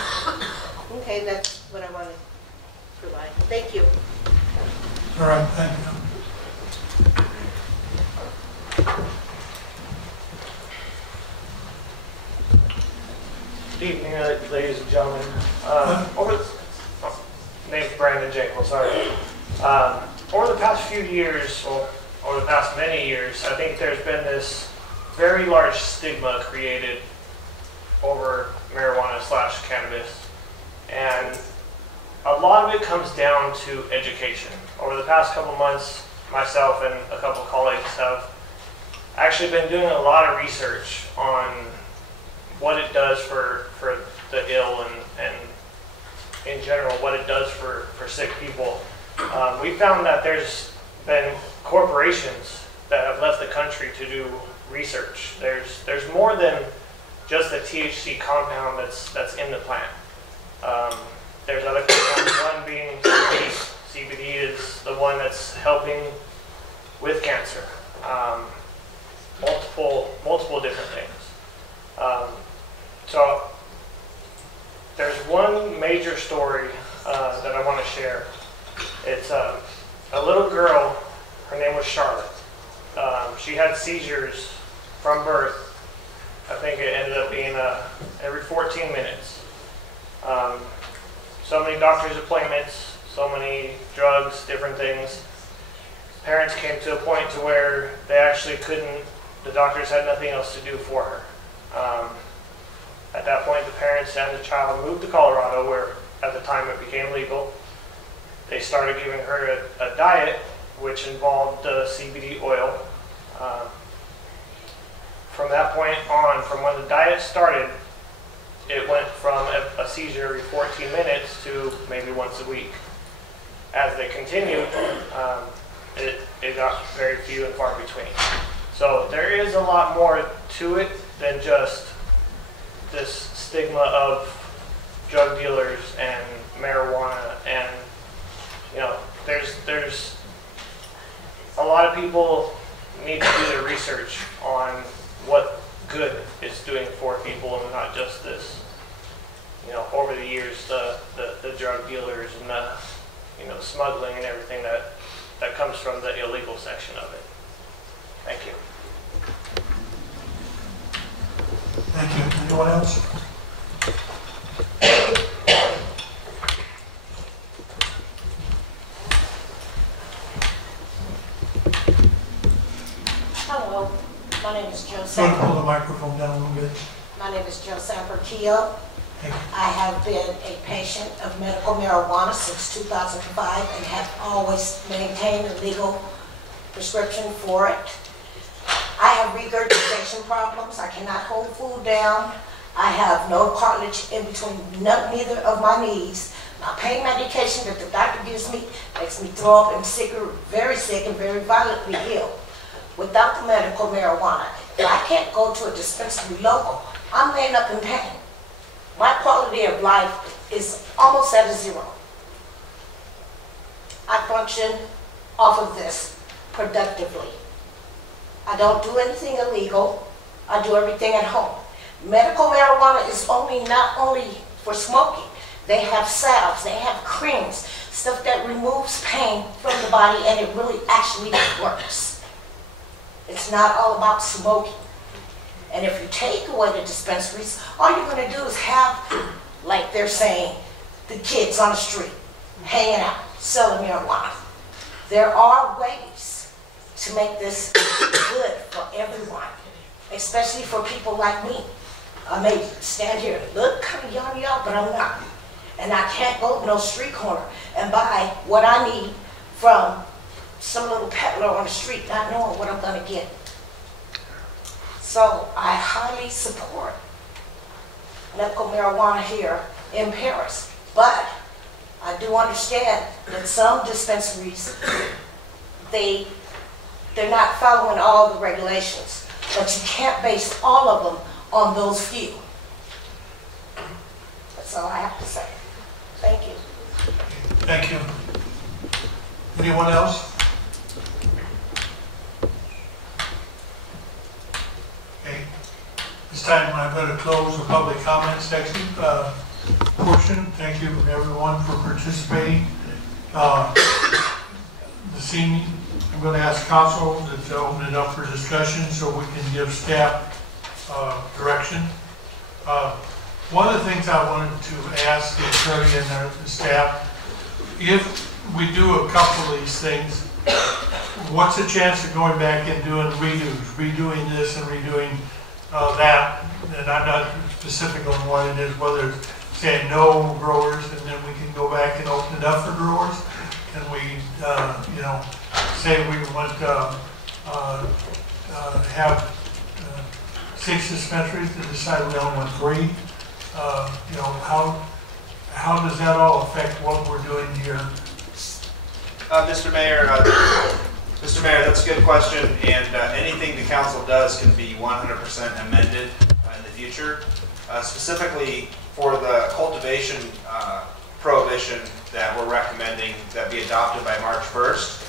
Okay, that's what I wanted to provide. Thank you. All right, thank you. Good evening, ladies and gentlemen. Name's Brandon Jekyll, sorry. Over the past few years, or over the past many years, I think there's been this very large stigma created over marijuana / cannabis. And a lot of it comes down to education. Over the past couple months, myself and a couple colleagues have actually been doing a lot of research on what it does for the ill and in general what it does for sick people. We found that there's been corporations that have left the country to do research. There's more than just the THC compound that's in the plant. There's other compounds, one being CBD. CBD is the one that's helping with cancer. Multiple different things. So there's one major story that I want to share. It's a little girl. Her name was Charlotte. She had seizures from birth. I think it ended up being every 14 minutes. So many doctor's appointments, so many drugs, different things. Parents came to a point to where they actually couldn't, the doctors had nothing else to do for her. At that point, the parents and the child moved to Colorado, where at the time it became legal. They started giving her a diet which involved CBD oil. From that point on, from when the diet started, it went from a seizure every 14 minutes to maybe once a week. As they continued, it got very few and far between. So there is a lot more to it than just this stigma of drug dealers and marijuana, and there's a lot of people need to do their research on what good it's doing for people and not just this, over the years, the drug dealers and the, smuggling and everything that comes from the illegal section of it. Thank you. Thank you. Anyone else? Hello, my name is Jo Pull the Sanford. microphone down a little bit. My name is Jo Sanford Kia. I have been a patient of medical marijuana since 2005 and have always maintained a legal prescription for it. I have regurgitation problems. I cannot hold food down. I have no cartilage in between neither of my knees. My pain medication that the doctor gives me makes me throw up and very sick and very violently ill. Without the medical marijuana, if I can't go to a dispensary local, I'm laying up in pain. My quality of life is almost at a zero. I function off of this productively. I don't do anything illegal. I do everything at home. Medical marijuana is not only for smoking. They have salves, they have creams, stuff that removes pain from the body, and it really actually works. It's not all about smoking. And if you take away the dispensaries, all you're going to do is have, like they're saying, the kids on the street hanging out, selling marijuana. There are ways to make this good for everyone, especially for people like me. I may stand here and look kind of young, but I'm not. And I can't go to no street corner and buy what I need from some little peddler on the street, not knowing what I'm going to get. So I highly support medical marijuana here in Perris. But I do understand that some dispensaries, they're not following all the regulations. But you can't base all of them on those few. That's all I have to say. Thank you. Thank you. Anyone else? Okay. This time I'm going to close the public comment section portion. Thank you everyone for participating. This evening I'm going to ask council to open it up for discussion so we can give staff direction. One of the things I wanted to ask the attorney and the staff, if we do a couple of these things, what's the chance of going back and doing redoing this and redoing that? And I'm not specific on what it is, whether it's saying no growers and then we can go back and open it up for growers. Can we, say we want to have 6 dispensaries to decide we only want 3? How does that all affect what we're doing here? Mr. Mayor, that's a good question, and anything the council does can be 100% amended in the future. Specifically for the cultivation prohibition that we're recommending that be adopted by March 1st,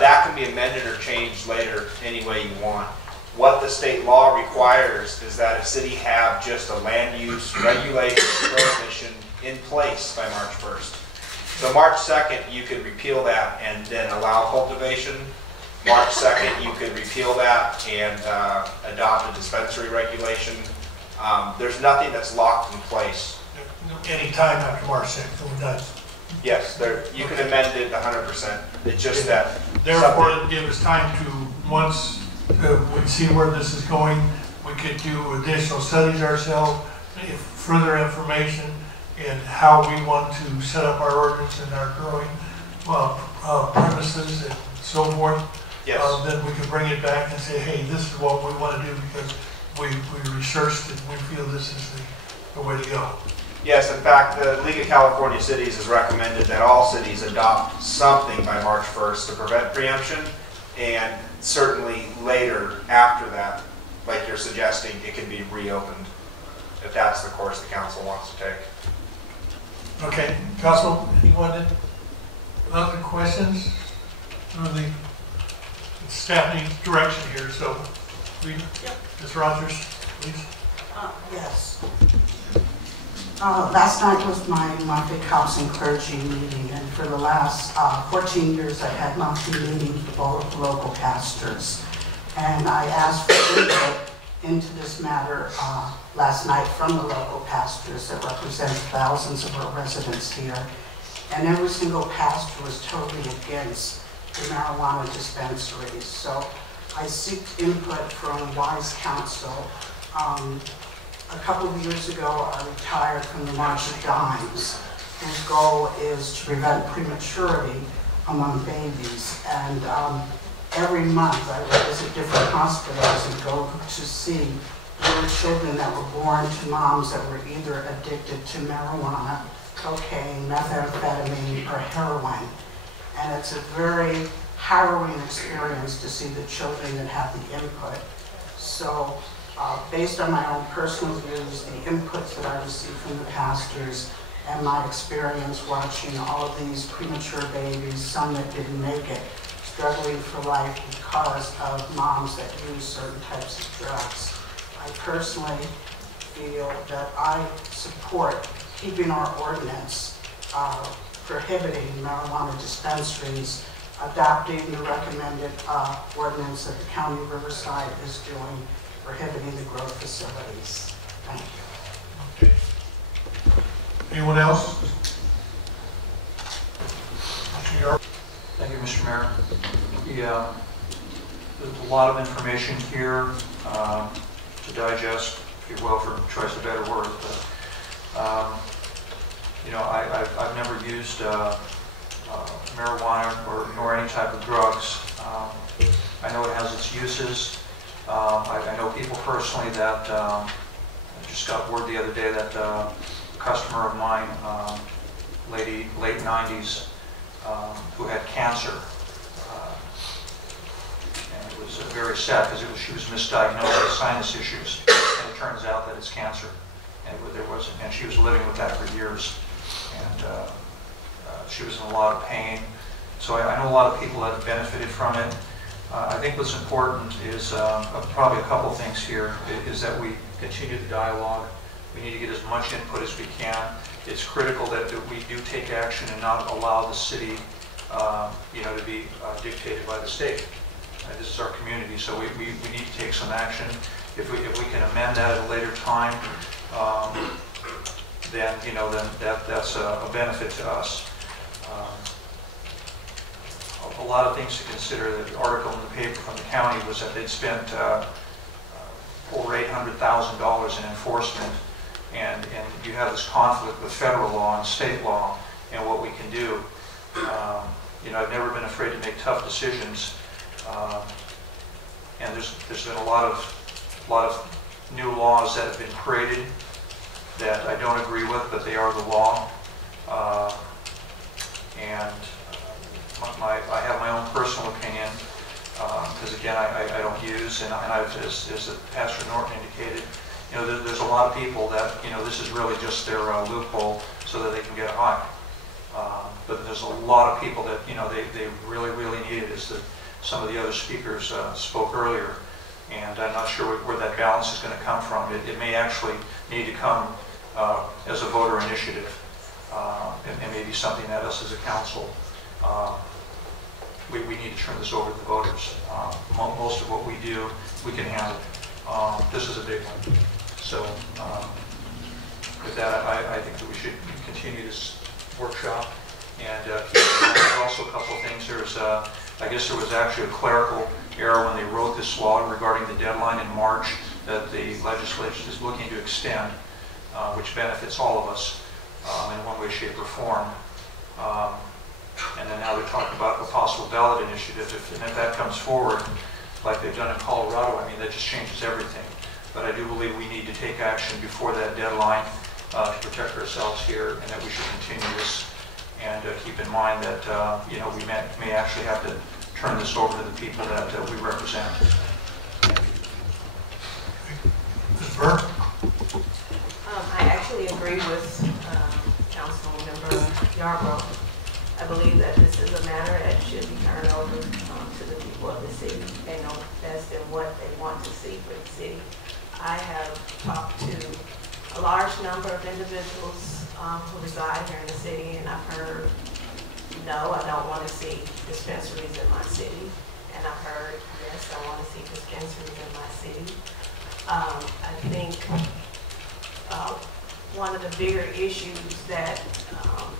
that can be amended or changed later any way you want. What the state law requires is that a city have just a land use regulation prohibition in place by March 1st. So March 2nd, you could repeal that and then allow cultivation. March 2nd, you could repeal that and adopt a dispensary regulation. There's nothing that's locked in place. Any time after March 6th, we're done. Yes, you can amend it 100%. It's just that. Therefore, it gives us time to, once we see where this is going, we could do additional studies ourselves, further information, and how we want to set up our ordinance and our growing premises and so forth. Yes. Then we can bring it back and say, hey, this is what we want to do because we researched it and we feel this is the way to go. Yes, in fact, the League of California Cities has recommended that all cities adopt something by March 1st to prevent preemption, and certainly later after that, like you're suggesting, it can be reopened if that's the course the council wants to take. Okay, Council, anyone other questions? staff needs direction here, so, Ms. Rogers, please. Yes. Last night was my monthly housing clergy meeting, and for the last 14 years I had monthly meetings with all of the local pastors. And I asked for input into this matter last night from the local pastors that represent thousands of our residents here. And every single pastor was totally against the marijuana dispensaries. So I seek input from wise counsel. A couple of years ago, I retired from the March of Dimes, whose goal is to prevent prematurity among babies. And every month, I would visit different hospitals and go to see little children that were born to moms that were either addicted to marijuana, cocaine, methamphetamine, or heroin. And it's a very harrowing experience to see the children that have the input. So, based on my own personal views, the inputs that I received from the pastors, and my experience watching all of these premature babies, some that didn't make it, struggling for life because of moms that use certain types of drugs. I personally feel that I support keeping our ordinance prohibiting marijuana dispensaries, adopting the recommended ordinance that the County of Riverside is doing, prohibiting the growth facilities. Thank you. Okay. Anyone else? Thank you, Mr. Mayor. Yeah, there's a lot of information here to digest, if you will, for choice of better word. But you know, I've never used marijuana nor any type of drugs. I know it has its uses. I know people personally that I just got word the other day that a customer of mine, lady, late 90s, who had cancer. And it was very sad because she was misdiagnosed with sinus issues. And it turns out that it's cancer. And she was living with that for years. And she was in a lot of pain. So I know a lot of people that have benefited from it. I think what's important is probably a couple things here, is that we continue the dialogue. We need to get as much input as we can. It's critical that we do take action and not allow the city to be dictated by the state. This is our community, so we need to take some action. If we can amend that at a later time, then that's a benefit to us. A lot of things to consider. The article in the paper from the county was that they'd spent over $800,000 in enforcement, and you have this conflict with federal law and state law and what we can do. I've never been afraid to make tough decisions, and there's been a lot of new laws that have been created that I don't agree with, but they are the law. I have my own personal opinion, because again, I don't use, and as Pastor Norton indicated, there's a lot of people that, this is really just their loophole so that they can get high. But there's a lot of people that, they really, really need it, as some of the other speakers spoke earlier. And I'm not sure where that balance is going to come from. It may actually need to come as a voter initiative, and maybe something that us as a council, we need to turn this over to the voters. Most of what we do, we can handle. This is a big one. So with that, I think that we should continue this workshop. And also a couple of things. I guess there was actually a clerical error when they wrote this law regarding the deadline in March that the legislature is looking to extend, which benefits all of us in one way, shape, or form. And then now they're talking about a possible ballot initiative. And if that comes forward, like they've done in Colorado, that just changes everything. But I do believe we need to take action before that deadline to protect ourselves here, and that we should continue this. And keep in mind that we may actually have to turn this over to the people that we represent. Ms. Burke? I actually agree with Councilmember Yarbrough. I believe that this is a matter that should be turned over to the people of the city. I have talked to a large number of individuals who reside here in the city, and I've heard, no, I don't want to see dispensaries in my city. And I've heard, yes, I want to see dispensaries in my city. I think one of the bigger issues that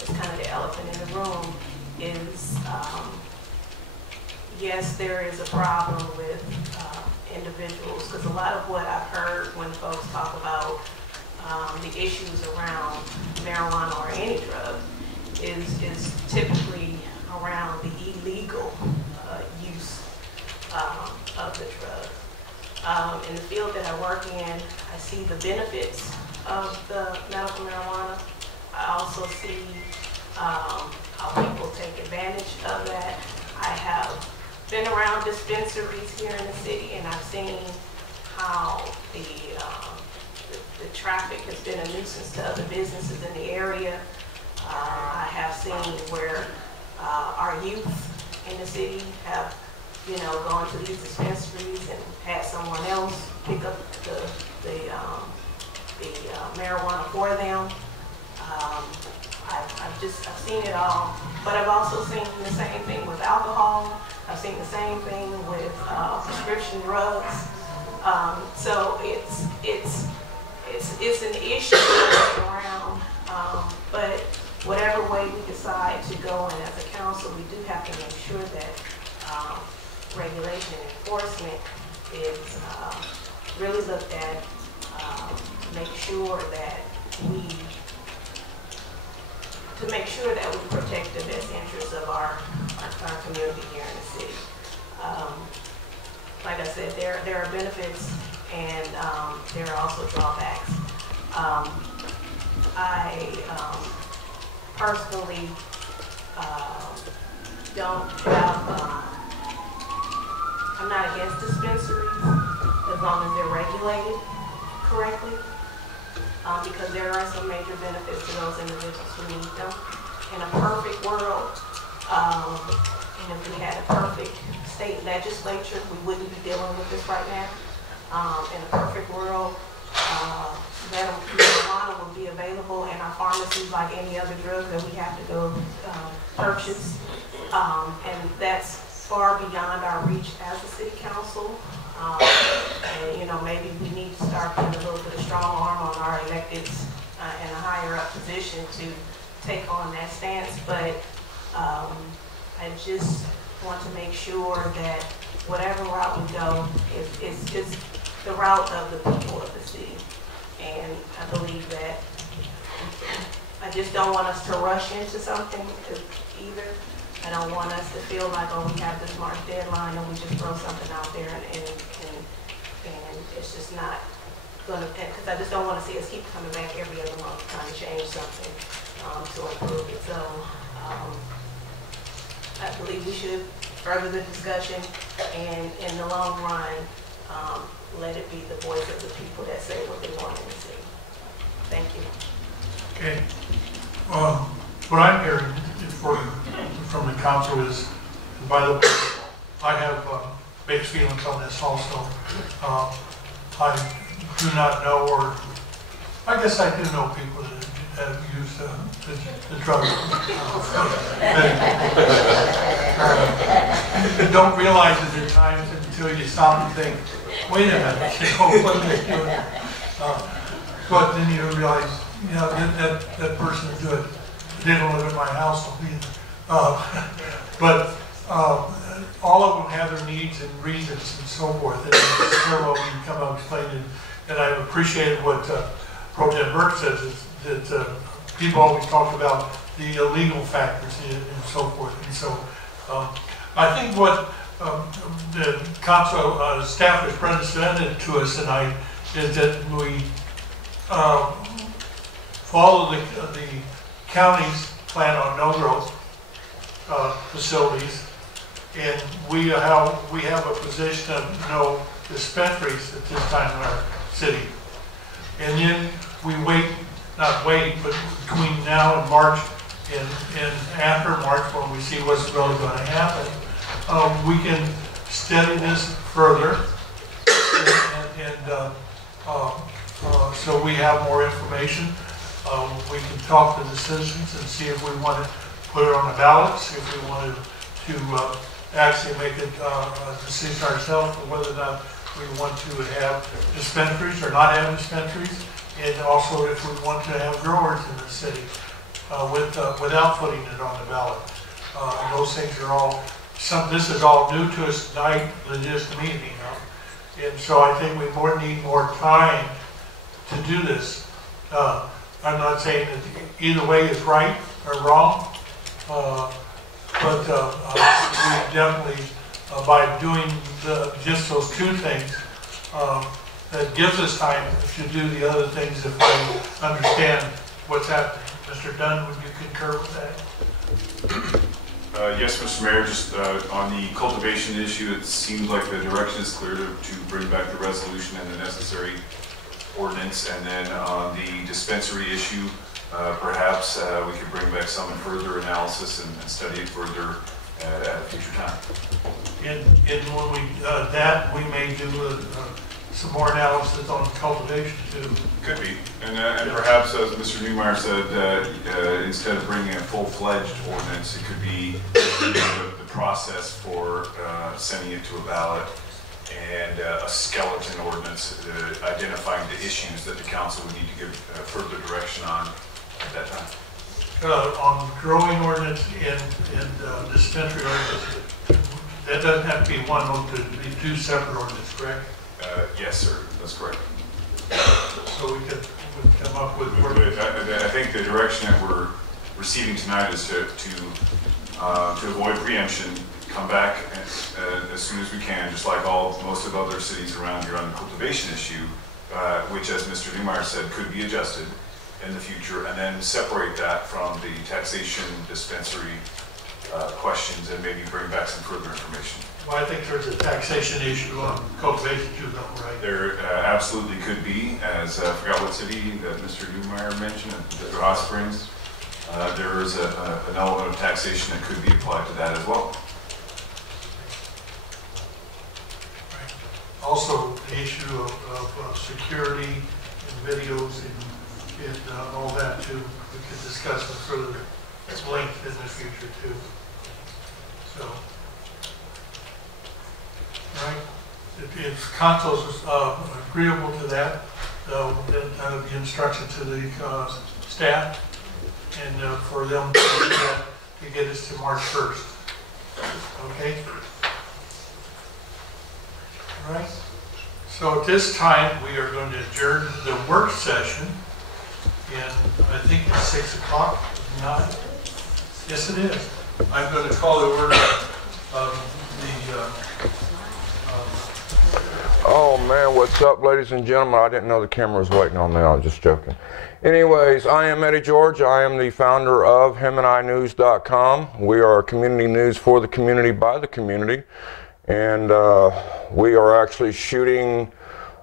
is kind of the elephant in the room is, yes, there is a problem with individuals, because a lot of what I've heard when folks talk about the issues around marijuana or any drug is typically around the illegal use of the drug. In the field that I work in, I see the benefits of the medical marijuana. I also see how people take advantage of that. I have been around dispensaries here in the city, and I've seen how the traffic has been a nuisance to other businesses in the area. I have seen where our youth in the city have, gone to these dispensaries and had someone else pick up the marijuana for them. I've seen it all, but I've also seen the same thing with alcohol. I've seen the same thing with prescription drugs. So it's an issue around, but whatever way we decide to go in as a council, we do have to make sure that regulation and enforcement is really looked at, make sure that we protect the best interests of our community here in the city. Like I said, there are benefits and there are also drawbacks. I personally don't have, I'm not against dispensaries as long as they're regulated correctly, because there are some major benefits to those individuals who need them. In a perfect world, and if we had a perfect state legislature, we wouldn't be dealing with this right now. In a perfect world, marijuana would be available in our pharmacies like any other drug that we have to go purchase. And that's far beyond our reach as a city council. And maybe we need to start putting a little bit of strong arm on our electeds in a higher up position to take on that stance. But I just want to make sure that whatever route we go is the route of the people of the city. And I believe that I just don't want us to rush into something either. I don't want us to feel like, oh, we have this March deadline and we just throw something out there and it's just not going to, because I just don't want to see us keep coming back every other month trying to change something to improve it. So I believe we should further the discussion and in the long run, let it be the voice of the people that say what they want in the city. Thank you. Okay. What I'm hearing from the council is, and by the way, I have mixed feelings on this also. I do not know, or I guess I do know people that have used the drug. And don't realize it at times until you stop and think, wait a minute, what are they doing? But then you realize, that person is good. They don't live in my household either. But all of them have their needs and reasons and so forth. And several of them come out and explain it. And I appreciate what Pro Tem Burke says, is that people always talk about the illegal factors and so forth. And so I think what the council staff has presented to us tonight is that we follow the county's plan on no-growth facilities, and we have a position of no dispensaries at this time in our city. And then we not wait, but between now and March and after March, when we see what's really going to happen, we can study this further and so we have more information. We can talk to the citizens and see if we want to put it on the ballot, see if we want to actually make it a decision ourselves on whether or not we want to have dispensaries or not have dispensaries, and also if we want to have growers in the city without putting it on the ballot. And those things are all, this is all new to us tonight, just to me, And so I think we need more time to do this. I'm not saying that either way is right or wrong, but we definitely, by doing just those two things, that gives us time to do the other things if we understand what's happening. Mr. Dunn, would you concur with that? Yes, Mr. Mayor, just on the cultivation issue, it seems like the direction is clear to bring back the resolution and the necessary ordinance. And then on the dispensary issue, perhaps we could bring back some further analysis and study it further at a future time. And when we may do some more analysis on cultivation too. Could be. And perhaps, as Mr. Neumeier said, instead of bringing a full-fledged ordinance, it could be the process for sending it to a ballot and a skeleton ordinance identifying the issues that the council would need to give further direction on at that time. On growing ordinance and dispensary ordinance, that doesn't have to be one, those could be two separate ordinances, correct? Yes, sir. That's correct. So we could come up with. I think the direction that we're receiving tonight is to avoid preemption, come back as soon as we can, just like most of other cities around here on the cultivation issue, which, as Mr. Neumeier said, could be adjusted in the future, and then separate that from the taxation dispensary questions and maybe bring back some further information. Well, I think there's a taxation issue on cultivation too, though, right? There absolutely could be, as I forgot what city that Mr. Neumeier mentioned, the Hot Springs. There is an element of taxation that could be applied to that as well. Right. Also, the issue of security and videos and all that too, we could discuss in further length in the future too. So. Right. If council is agreeable to that, then the instruction to the staff and for them to get us to March 1st. Okay? All right. So at this time, we are going to adjourn the work session. And I think it's 6 o'clock, not? Yes, it is. I'm going to call the order Oh man, what's up, ladies and gentlemen? I didn't know the camera was waiting on me. I was just joking. Anyways, I am Eddie George. I am the founder of himandInews.com. We are community news for the community by the community. And we are actually shooting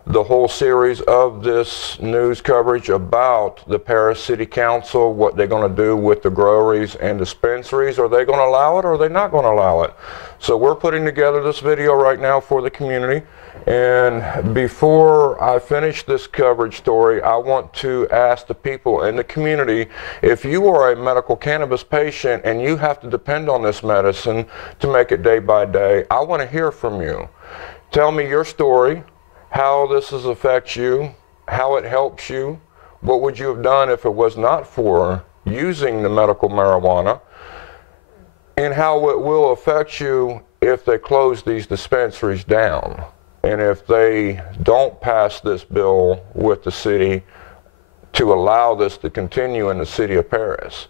the whole series of this news coverage about the Perris City Council, what they're going to do with the groweries and dispensaries. Are they going to allow it or are they not going to allow it? So we're putting together this video right now for the community. And before I finish this coverage story, I want to ask the people in the community, if you are a medical cannabis patient and you have to depend on this medicine to make it day by day, I want to hear from you. Tell me your story, how this affects you, how it helps you, what would you have done if it was not for using the medical marijuana, and how it will affect you if they close these dispensaries down. And if they don't pass this bill with the city to allow this to continue in the City of Perris.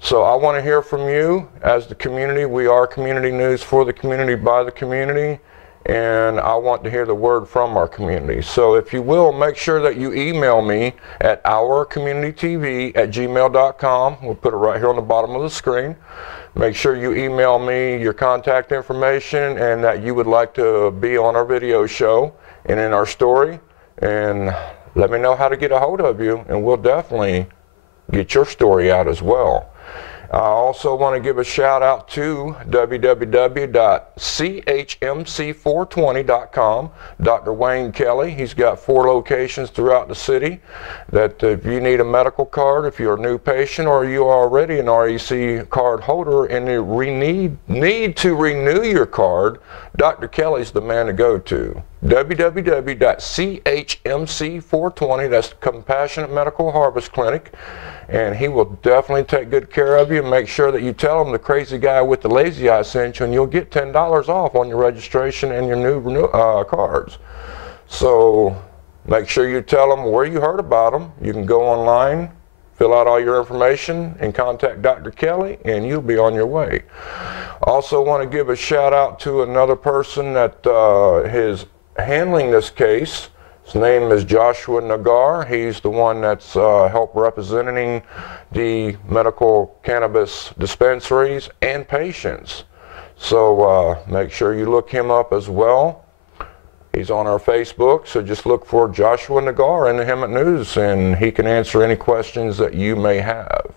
So I want to hear from you as the community. We are community news for the community by the community. And I want to hear the word from our community. So if you will, make sure that you email me at ourcommunitytv@gmail.com. We'll put it right here on the bottom of the screen. Make sure you email me your contact information and that you would like to be on our video show and in our story. And let me know how to get a hold of you, and we'll definitely get your story out as well. I also want to give a shout out to www.chmc420.com. Dr. Wayne Kelly, he's got 4 locations throughout the city that if you need a medical card, if you're a new patient or you are already an REC card holder and you need to renew your card, Dr. Kelly's the man to go to. www.chmc420, that's Compassionate Medical Harvest Clinic, and he will definitely take good care of you. Make sure that you tell him the crazy guy with the lazy eye sent you, and you'll get $10 off on your registration and your new cards. So make sure you tell them where you heard about them. You can go online, fill out all your information, and contact Dr. Kelly, and you'll be on your way. Also want to give a shout out to another person that is handling this case. His name is Joshua Nagar. He's the one that's helped representing the medical cannabis dispensaries and patients. So make sure you look him up as well. He's on our Facebook, so just look for Joshua Nagar in the Hemet News, and he can answer any questions that you may have.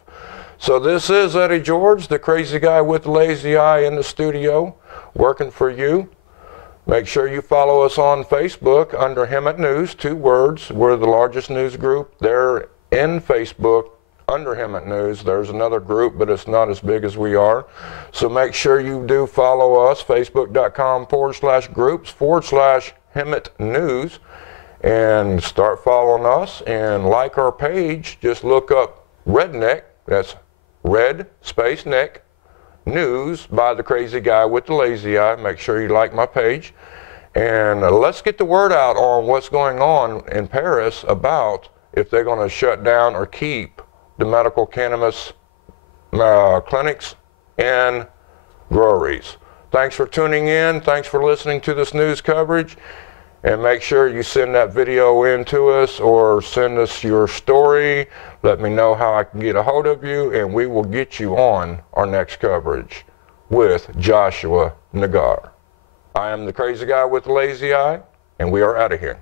So this is Eddie George, the crazy guy with the lazy eye, in the studio, working for you. Make sure you follow us on Facebook under Hemet News, 2 words. We're the largest news group there in Facebook under Hemet News. There's another group, but it's not as big as we are. So make sure you do follow us, facebook.com/groups/Hemet News, and start following us and like our page. Just look up Redneck, that's Red Space Neck News by the crazy guy with the lazy eye. Make sure you like my page, and let's get the word out on what's going on in Perris about if they're going to shut down or keep the medical cannabis clinics and groweries. Thanks for tuning in. Thanks for listening to this news coverage, and make sure you send that video in to us or send us your story. Let me know how I can get a hold of you, and we will get you on our next coverage with Joshua Nagar. I am the crazy guy with the lazy eye, and we are out of here.